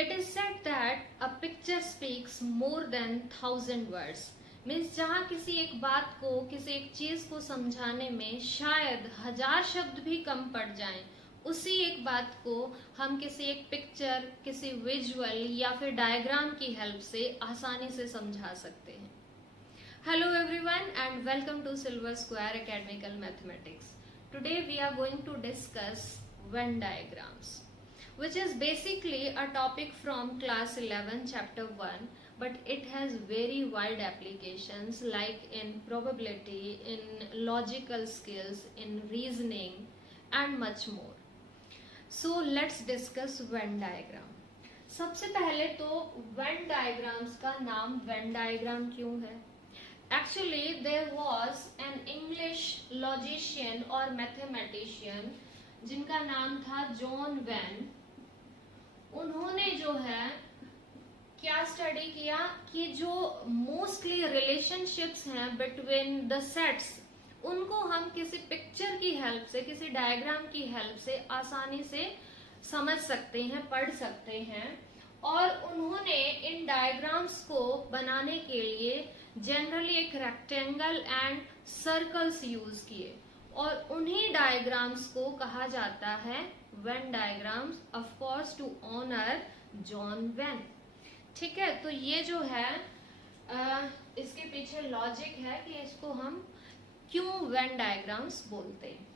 It is said that a picture speaks more than 1,000 words. Means जहाँ किसी एक बात को, किसी एक चीज को समझाने में शायद 1,000 शब्द भी कम पड़ जाएं, उसी एक बात को हम किसी एक पिक्चर, किसी विजुअल या फिर डायग्राम की हेल्प से आसानी से समझा सकते हैं. Hello everyone and welcome to silver square academical mathematics. Today we are going to discuss Venn diagrams, which is basically a topic from class 11 chapter 1, but it has very wide applications like in probability, in logical skills, in reasoning and much more. So let's discuss Venn diagram. सबसे पहले तो Venn diagrams का नाम Venn diagram क्यों है? Actually there was an English logician or mathematician जिनका नाम था जॉन वेन. उन्होंने जो है क्या स्टडी किया कि जो मोस्टली रिलेशनशिप्स हैं बिटवीन द सेट्स, उनको हम किसी पिक्चर की हेल्प से, किसी डायग्राम की हेल्प से आसानी से समझ सकते हैं, पढ़ सकते हैं. और उन्होंने इन डायग्राम्स को बनाने के लिए जनरली एक रेक्टेंगल एंड सर्कल्स यूज किए और उन्हीं डायग्राम्स को कहा जाता है Venn diagrams, of course to honour John Venn. ठीक है, तो ये जो है इसके पीछे लॉजिक है कि इसको हम क्यों वेन डायग्राम्स बोलते हैं.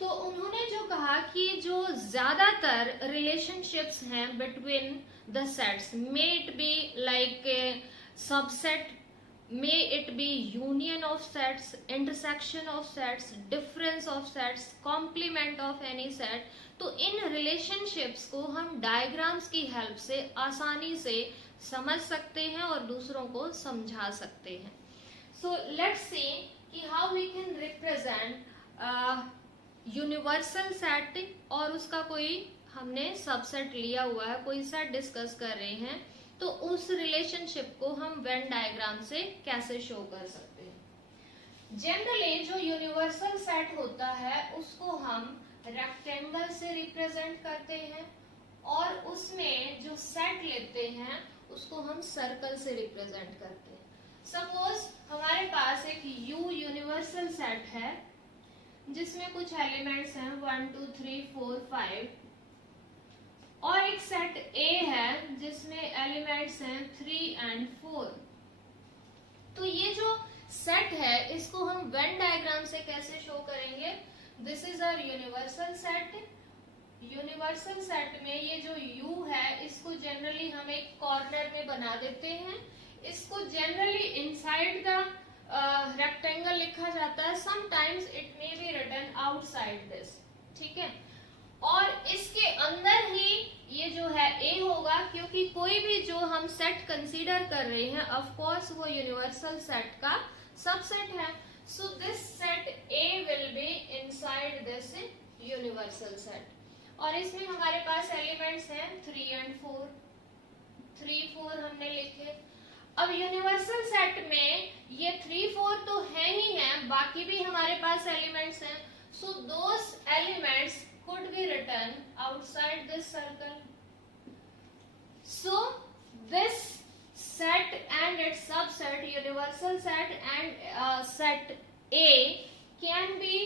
तो उन्होंने जो कहा कि जो ज्यादातर रिलेशनशिप्स हैं between the sets, may it be like subset, may it be union of sets, intersection of sets, difference of sets, complement of any set, तो इन relationships को हम diagrams की help से आसानी से समझ सकते हैं और दूसरों को समझा सकते हैं. So let's see कि how we can represent universal set और उसका कोई हमने subset लिया हुआ है, कोई set discuss कर रहे हैं, तो उस रिलेशनशिप को हम वेन डायग्राम से कैसे शो कर सकते हैं. जनरली जो यूनिवर्सल सेट होता है उसको हम रेक्टेंगल से रिप्रेजेंट करते हैं और उसमें जो सेट लेते हैं उसको हम सर्कल से रिप्रेजेंट करते हैं. सपोज हमारे पास एक यू यूनिवर्सल सेट है जिसमें कुछ एलिमेंट्स हैं 1 2 3 4 5 और एक सेट A है जिसमें एलिमेंट्स हैं 3 and 4. तो ये जो सेट है इसको हम वेन डायग्राम से कैसे शो करेंगे? This is our universal set. Universal set में ये जो U है इसको जनरली हम एक कॉर्नर में बना देते हैं. इसको जनरली इनसाइड द रेक्टेंगल लिखा जाता है. Sometimes it may be written outside this. ठीक है, और इसके अंदर ही ये जो है A होगा क्योंकि कोई भी जो हम सेट कंसीडर कर रहे हैं ऑफ कोर्स वो यूनिवर्सल सेट का सबसेट है. So this set A will be inside this universal set और इसमें हमारे पास एलिमेंट्स हैं 3 and 4. 3 4 हमने लिखे. अब यूनिवर्सल सेट में ये 3 4 तो है ही हैं, बाकी भी हमारे पास एलिमेंट्स हैं. सो दोस elements could be written outside this circle. So this set and its subset, universal set and set A, can be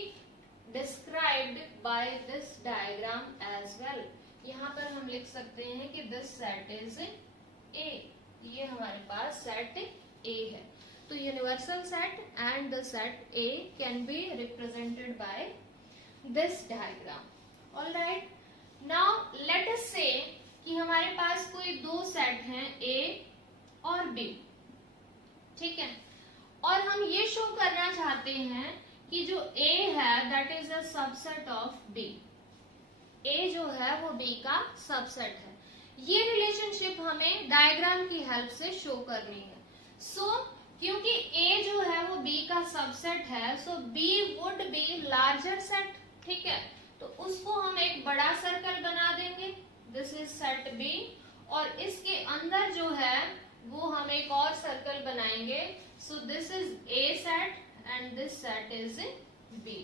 described by this diagram as well. यहाँ पर हम लिख सकते हैं कि this set is A. ये हमारे पास set A है. तो universal set and the set A can be represented by this diagram. Alright, now let us say कि हमारे पास कोई दो सेट हैं A और B. ठीक है, और हम ये शो करना चाहते हैं कि जो A है that is a subset of B. A जो है वो B का सबसेट है. ये रिलेशनशिप हमें डायग्राम की हेल्प से शो करनी है. सो क्योंकि A जो है वो B का सबसेट है, सो B would be larger set. ठीक है, तो उसको हम एक बड़ा सर्कल बना देंगे. दिस इज सेट B और इसके अंदर जो है वो हम एक और सर्कल बनाएंगे. So this is A set and this set is B.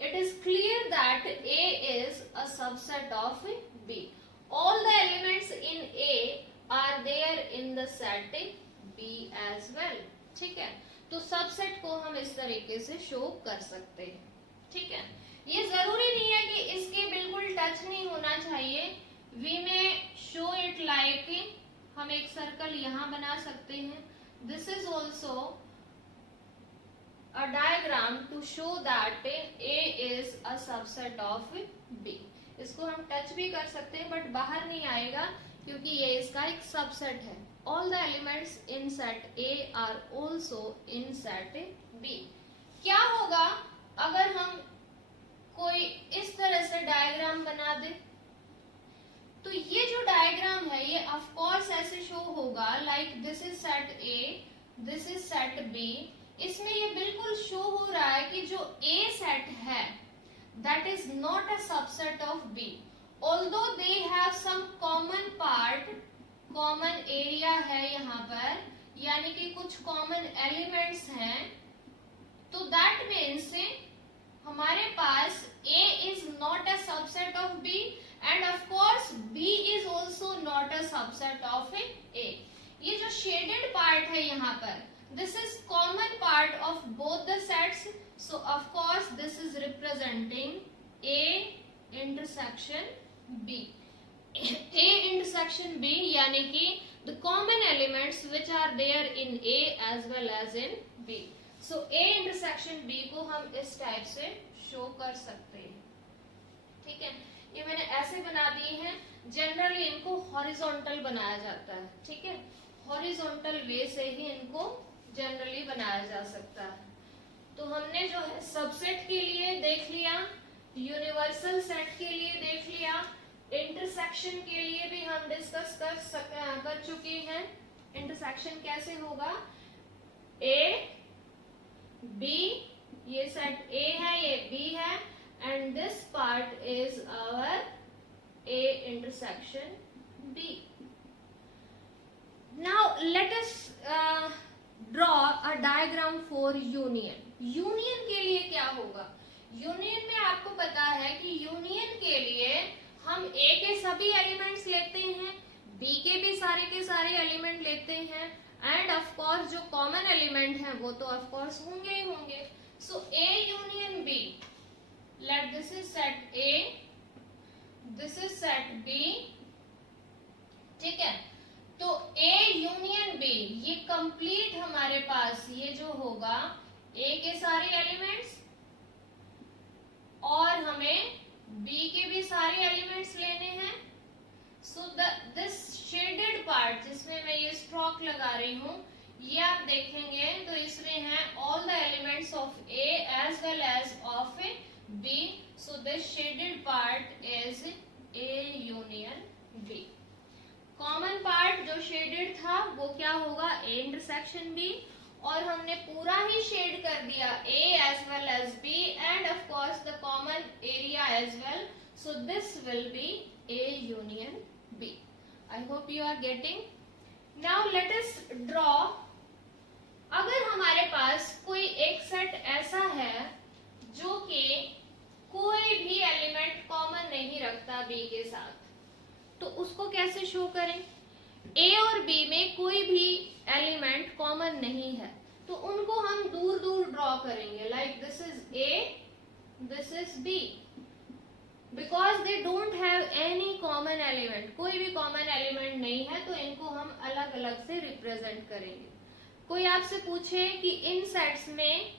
It is clear that A is a subset of B. all the elements in A are there in the set B as well. ठीक है, तो subset को हम इस तरीके से show कर सकते हैं. ठीक है, ये जरूरी नहीं है कि इसके बिल्कुल टच नहीं होना चाहिए. वी में शो इट लाइक, हम एक सर्कल यहां बना सकते हैं. This is also a diagram to show that A is a subset of B. इसको हम टच भी कर सकते हैं बट बाहर नहीं आएगा क्योंकि ये इसका एक सबसेट है. All the elements in set A are also in set B. क्या होगा अगर हम कोई इस तरह से डायग्राम बना दे? तो ये जो डायग्राम है ये ऑफ कोर्स ऐसे शो होगा like this is set A, this is set B. इसमें ये बिल्कुल शो हो रहा है कि जो A सेट है that is not a subset of B, although they have some common part, common area है यहाँ पर, यानी कि कुछ common elements हैं. तो that means हमारे पास A is not a subset of B and of course B is also not a subset of A. ये जो shaded part है यहाँ पर, this is common part of both the sets. So of course this is representing A intersection B. A intersection B यानी कि the common elements which are there in A as well as in B. So A intersection B को हम इस type से show कर सकते हैं. ठीक है, ये मैंने ऐसे बना दिए हैं. जनरली इनको हॉरिजॉन्टल बनाया जाता है. ठीक है, हॉरिजॉन्टल वे से ही इनको जनरली बनाया जा सकता है. तो हमने जो है सबसेट के लिए देख लिया, यूनिवर्सल सेट के लिए देख लिया, इंटरसेक्शन के लिए भी हम डिस्कस कर चुके हैं. इंटरसेक्शन कैसे होगा? A B, ये सेट A है, ये B है and this part is our A intersection B. Now let us draw a diagram for union. Union के लिए क्या होगा? यूनियन में आपको पता है कि यूनियन के लिए हम A के सभी एलिमेंट्स लेते हैं, B के भी सारे के सारे एलिमेंट लेते हैं एंड ऑफ कोर्स जो कॉमन एलिमेंट हैं वो तो ऑफ कोर्स होंगे ही होंगे. सो A union B, let this is set A, this is set B. ठीक है, तो A यूनियन B ये कंप्लीट हमारे पास ये जो होगा A के सारे एलिमेंट्स और हमें B के भी सारे एलिमेंट्स लेने हैं. सो दिस शेडेड पार्ट जिसमें मैं ये स्ट्रोक लगा रही हूं, ये आप देखेंगे तो इसमें है all the elements of A as well as of B. So this shaded part is A union B. Common part जो शेडेड था वो क्या होगा? A intersection B. और हमने पूरा ही शेड कर दिया A as well as B and of course the common area as well. So this will be A union B. I hope you are getting. Now let us draw. अगर हमारे पास कोई एक set ऐसा है जो कि कोई भी एलिमेंट कॉमन नहीं रखता B के साथ, तो उसको कैसे शो करें? A और B में कोई भी एलिमेंट कॉमन नहीं है तो उनको हम दूर दूर ड्रॉ करेंगे. Like this is A, this is B. Because they don't have any common element, कोई भी कॉमन एलिमेंट नहीं है तो इनको हम अलग अलग से रिप्रेजेंट करेंगे. कोई आपसे पूछे कि इन सेट्स में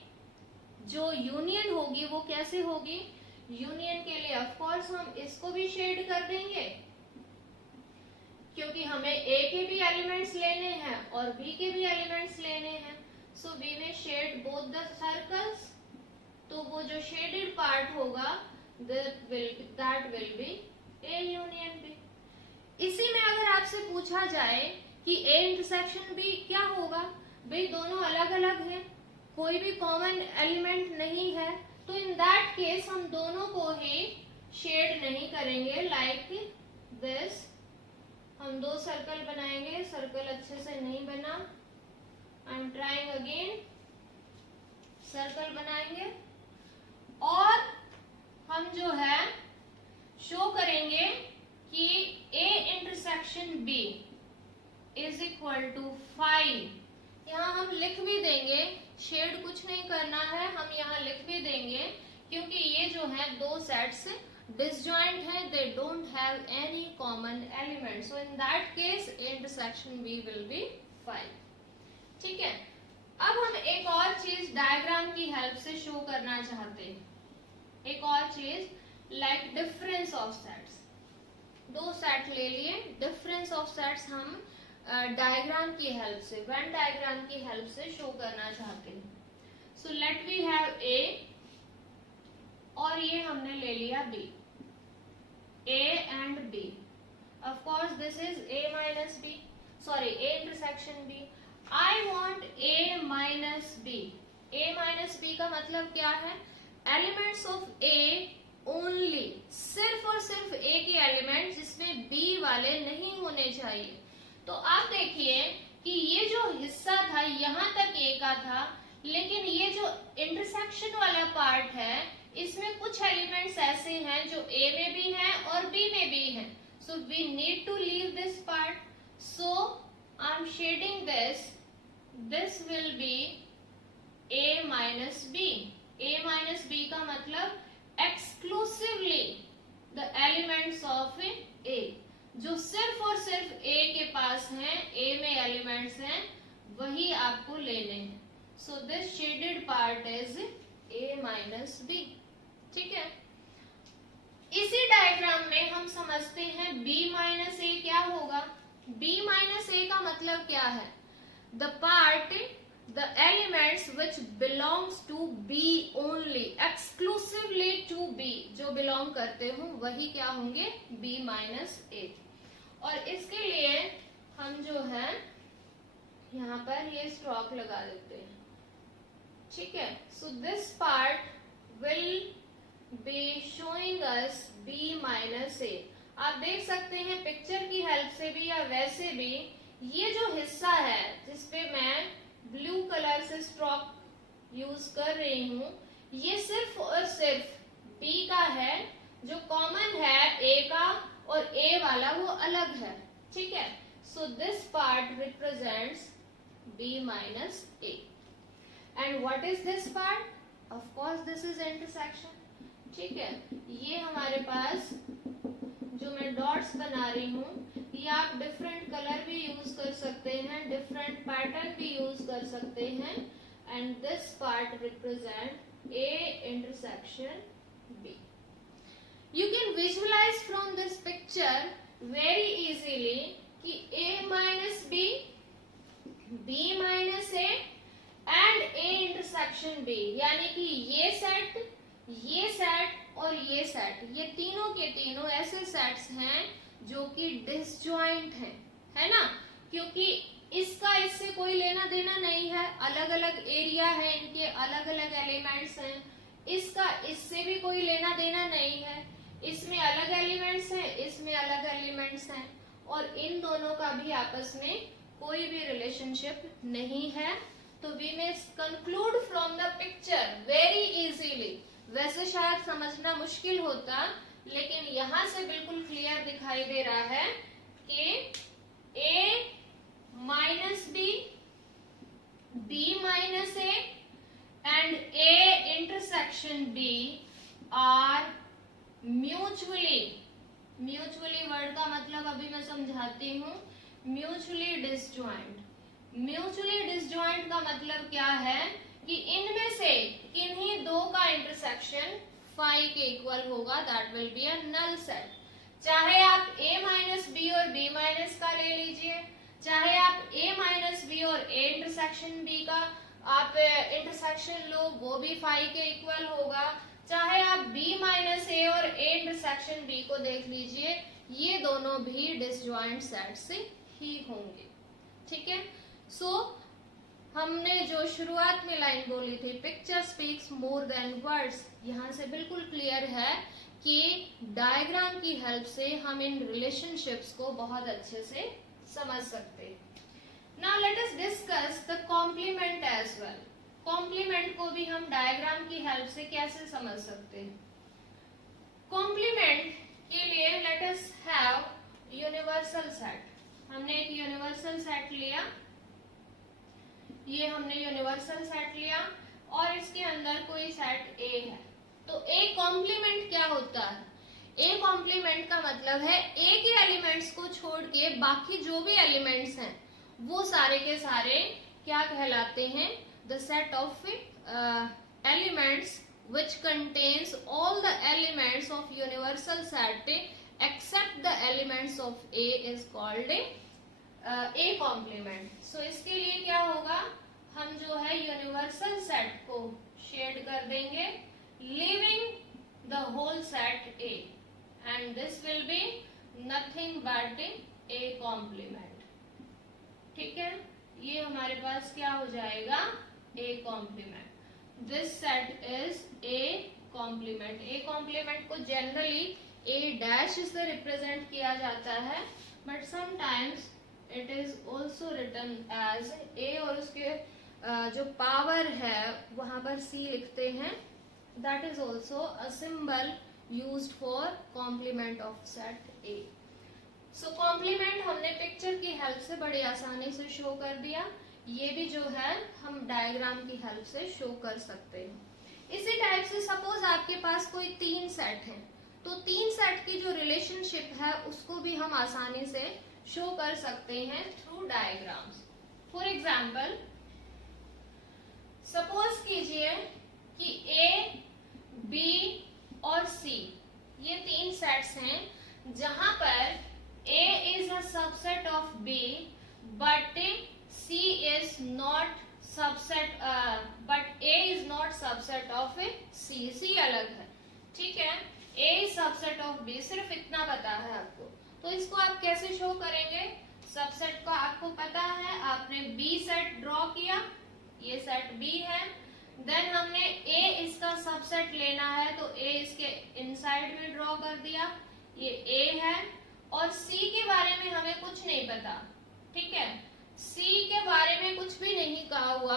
जो यूनियन होगी वो कैसे होगी? यूनियन के लिए ऑफ कोर्स हम इसको भी शेड कर देंगे क्योंकि हमें A के भी एलिमेंट्स लेने हैं और B के भी एलिमेंट्स लेने हैं. सो B में शेड बोथ द सर्कल्स, तो वो जो शेडेड पार्ट होगा that will be A union B. इसी में अगर आपसे पूछा जाए कि A इंटरसेक्शन B क्या होगा? भाई दोनों अलग अलग हैं, कोई भी कॉमन एलिमेंट नहीं है, तो इन दैट केस हम दोनों को ही शेड नहीं करेंगे. लाइक दिस हम दो सर्कल बनाएंगे, सर्कल अच्छे से नहीं बना, I am trying again. Circle बनाएंगे और हम जो है शो करेंगे कि A intersection B is equal to 5, यहाँ हम लिख भी देंगे, शेड कुछ नहीं करना है, हम यहाँ लिख भी देंगे क्योंकि ये जो है दो सेट्स डिसजॉइंट है, they don't have any common element, so in that case intersection B will be 5। ठीक है, अब हम एक और चीज डायग्राम की हेल्प से शो करना चाहते हैं, एक और चीज लाइक डिफरेंस ऑफ सेट्स। दो सेट ले लिए, डिफरेंस ऑफ सेट्स हम डायग्राम की हेल्प से, वेन डायग्राम की हेल्प से शो करना चाहते हैं। So let we have A और ये हमने ले लिया B, A and B. Of course this is A minus B, sorry A intersection B. I want A minus B. A minus B का मतलब क्या है? एलिमेंट्स ऑफ ए ओनली, सिर्फ और सिर्फ ए के एलिमेंट जिसमें बी वाले नहीं होने चाहिए। तो आप देखिए कि ये जो हिस्सा था यहां तक ए का था, लेकिन ये जो इंटरसेक्शन वाला पार्ट है इसमें कुछ एलिमेंट्स ऐसे हैं जो ए में भी हैं और बी में भी हैं। So we need to leave this part, so I am shading this, this will be A minus B. A minus B का मतलब exclusively the elements of A, जो सिर्फ और सिर्फ ए के पास हैं, ए में एलिमेंट्स हैं, वही आपको लेने हैं। So this shaded part is A minus B. ठीक है, इसी डायग्राम में हम समझते हैं b माइनस ए क्या होगा। b माइनस ए का मतलब क्या है? The part, the elements which belongs to b only, exclusively to b, जो बिलोंग करते हो वही क्या होंगे? b minus A. और इसके लिए हम जो है यहाँ पर ये स्ट्रोक लगा देते हैं। ठीक है, so this part will be showing us b minus A. आप देख सकते हैं पिक्चर की हेल्प से भी या वैसे भी, ये जो हिस्सा है जिसपे मैं ब्लू कलर से स्ट्रोक यूज कर रही हूँ, ये सिर्फ और सिर्फ b का है, जो कॉमन है a का, और a वाला वो अलग है। ठीक है, so this part represents b minus a। And what is this part? Of course this is intersection. ठीक है, ये हमारे पास जो मैं डॉट्स बना रही हूँ, ये आप डिफरेंट कलर भी यूज कर सकते हैं, डिफरेंट पैटर्न भी यूज कर सकते हैं, and this part represent a intersection b। You can visualize from this picture very easily कि a minus b, b minus a and a intersection b, यानी कि ये सेट और ये सेट, ये तीनों के तीनों ऐसे सेट्स हैं जो कि डिसजॉइंट हैं, है ना? क्योंकि इसका इससे कोई लेना देना नहीं है, अलग अलग एरिया है, इनके अलग अलग एलिमेंट्स हैं। इसका इससे भी कोई लेना देना नहीं है, इसमें अलग एलिमेंट्स हैं, इसमें अलग एलिमेंट्स हैं, और इन दोनों का भी आपस में कोई भी रिलेशनशिप नहीं है। तो we may conclude from the picture very easily. वैसे शायद समझना मुश्किल होता, लेकिन यहाँ से बिल्कुल क्लियर दिखाई दे रहा है कि a minus B, b minus A and a intersection b are mutually word का मतलब अभी मैं समझाती हूँ, म्यूचुअली डिसजॉइंट। म्यूचुअली डिसजॉइंट का मतलब क्या है कि इनमें से किन्हीं दो का इंटरसेक्शन फाई के इक्वल होगा, that will be a null set. चाहे आप a माइनस बी और b माइनस का ले लीजिए, चाहे आप a माइनस बी और a इंटरसेक्शन b का आप इंटरसेक्शन लो, वो भी फाई के इक्वल होगा। चाहे आप b माइनस ए और a इंटरसेक्शन b को देख लीजिए, ये दोनों भी डिसजॉइंट सेट से ही होंगे। ठीक है, सो हमने जो शुरुआत में लाइन बोली थी, picture speaks more than words, यहाँ से बिल्कुल क्लियर है कि डायग्राम की हेल्प से हम इन रिलेशनशिप्स को बहुत अच्छे से समझ सकते हैं। Now let us discuss the complement as well. Complement को भी हम डायग्राम की हेल्प से कैसे समझ सकते हैं? कॉम्प्लीमेंट के लिए let us have universal universal set, हमने एक यूनिवर्सल सेट लिया, ये हमने यूनिवर्सल सेट लिया और इसके अंदर कोई सेट ए है, तो ए कॉम्प्लीमेंट क्या होता है? ए कॉम्प्लीमेंट का मतलब है ए के एलिमेंट्स को छोड़ के बाकी जो भी एलिमेंट्स हैं वो सारे के सारे क्या कहलाते हैं? The set of elements which contains all the elements of universal set except the elements of A is called A complement. So इसके लिए क्या होगा? हम जो है यूनिवर्सल सेट को शेड कर देंगे leaving the whole set A and this will be nothing but A complement. ठीक है, ये हमारे पास क्या हो जाएगा? A complement. This set is A complement. A complement को generally A dash से represent किया जाता है, but sometimes it is also written as A और उसके जो पावर है वहां पर C लिखते हैं. That is also a symbol used for complement of set A. So complement हमने पिक्चर की हेल्प से बड़ी आसानी से शो कर दिया. ये भी जो है हम डायग्राम की हेल्प से शो कर सकते हैं. इसी टाइप से सपोज आपके पास कोई 3 सेट है, तो 3 सेट की जो रिलेशनशिप है उसको भी हम आसानी से शो कर सकते हैं through diagrams. For example suppose कीजिए कि ए, बी और सी ये 3 सेट्स हैं जहां पर A is a subset of B but C is not subset but A is not subset of C. C अलग है, ठीक है. A is subset of B, सिर्फ इतना पता है आपको. तो इसको आप कैसे शो करेंगे? सबसेट का आपको पता है, आपने B सेट ड्रॉ किया, ये सेट B है. देन हमने A इसका सबसेट लेना है तो A इसके इनसाइड में ड्रॉ कर दिया, ये A है. और C के बारे में हमें कुछ नहीं पता, ठीक है. C के बारे में कुछ भी नहीं कहा हुआ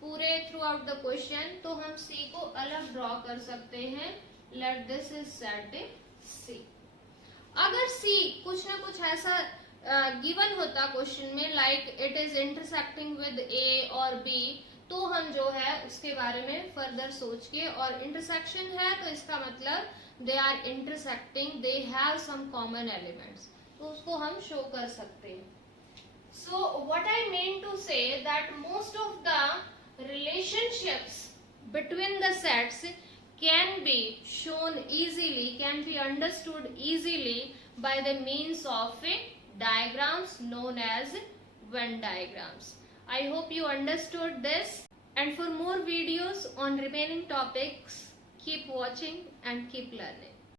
पूरे थ्रू आउट द क्वेश्चन, तो हम C को अलग ड्रॉ कर सकते हैं. Let this is set C. अगर C कुछ ना कुछ ऐसा गिवन होता क्वेश्चन में, like it is intersecting with A और B, तो हम जो है उसके बारे में फर्दर सोच के, और इंटरसेक्शन है तो इसका मतलब they are intersecting, they have some common elements, तो उसको हम शो कर सकते हैं. So what I mean to say that most of the relationships between the sets can be shown easily, can be understood easily by the means of diagrams known as Venn diagrams. I hope you understood this, and for more videos on remaining topics, keep watching and keep learning.